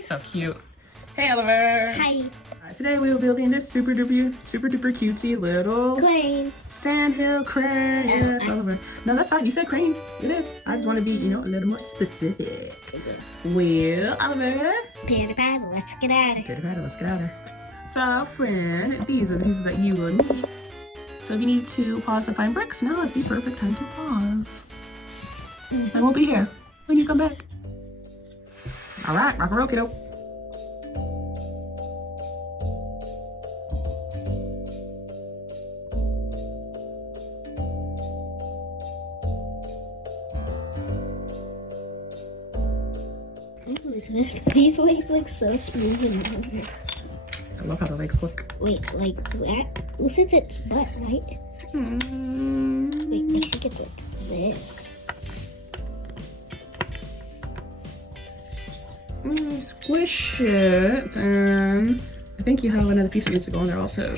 He's so cute. Hey, Oliver. Hi. Today we will be building this super duper cutesy little Crane. sandhill crane. Yes, Oliver. No, that's fine. You said crane. It is. I just want to be, a little more specific. Well, Oliver. Pitter patter, let's get at it. Pitter patter, let's get out of here. So, friend, these are the pieces that you will need. So if you need to pause to find bricks, now is the perfect time to pause. I won't be here when you come back. All right, rock and roll, kiddo. These legs look so smooth and moving. I love how the legs look. Wait, like that? This is its butt, right? Wait, I think it's like this. Squish it, and I think you have another piece that needs to go in there also.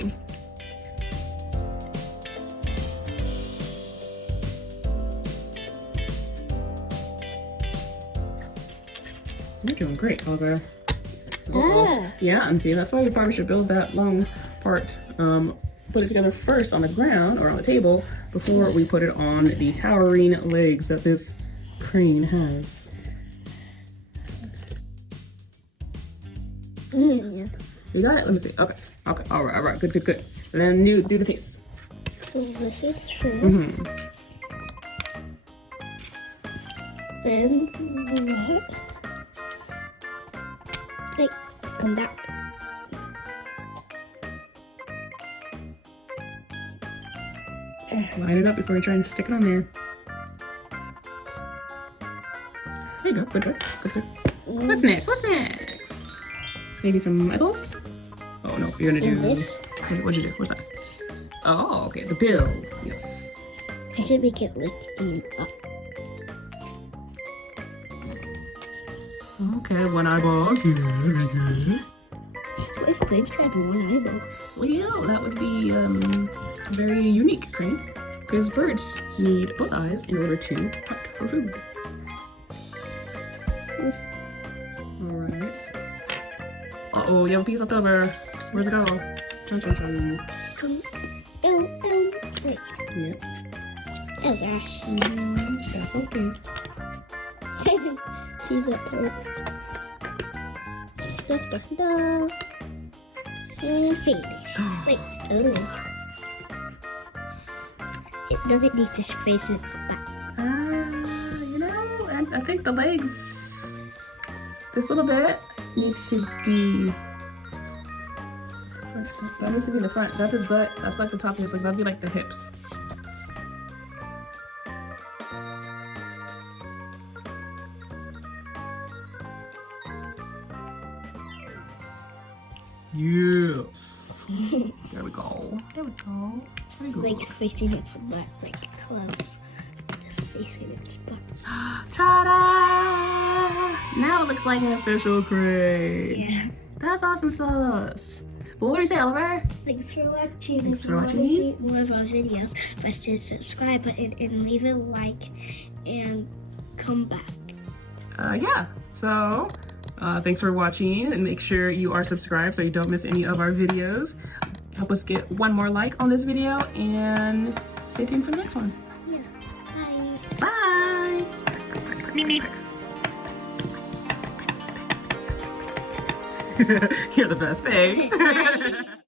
You're doing great, Oliver. Yeah, and see, that's why we probably should build that long part. Put it together first on the ground or on the table before we put it on the towering legs that this crane has. You got it? Let me see. Okay. All right. Good. And then do the face. So this is first. Then that. Wait, come back. Line it up before you try and stick it on there. There you go. Good. What's next? Maybe some medals? Oh no, you're gonna do this. What'd you do? What's that? Oh, okay, the bill. Yes. I should make it like aim up. Okay, one eyeball. Good. What if Grinch had one eyeball? Well, that would be very unique, crane. Because birds need both eyes in order to hunt for food. Alright. Uh-oh, you have a piece left over. Where's it go? Chun. Oh, wait. Yeah. Oh gosh. That's okay. See the part. Da. And finish. Wait, oh. It doesn't need to face its back. I think the legs, this little bit needs to be, that needs to be in the front. That's his butt. That's like the top of his, like that'd be like the hips. Yes. There we go. Very good. Legs facing its butt, like close. Facing its butt. Ta-da! Now it looks like an official crane. Yeah. That's awesome sauce. But what do you say, Oliver? Thanks for watching. Thanks for If watching. you want to see more of our videos, press the subscribe button and leave a like and come back. Yeah. So, thanks for watching, and make sure you are subscribed so you don't miss any of our videos. Help us get one more like on this video, and stay tuned for the next one. Yeah. Bye. Bye. You're the best. Thanks. Bye.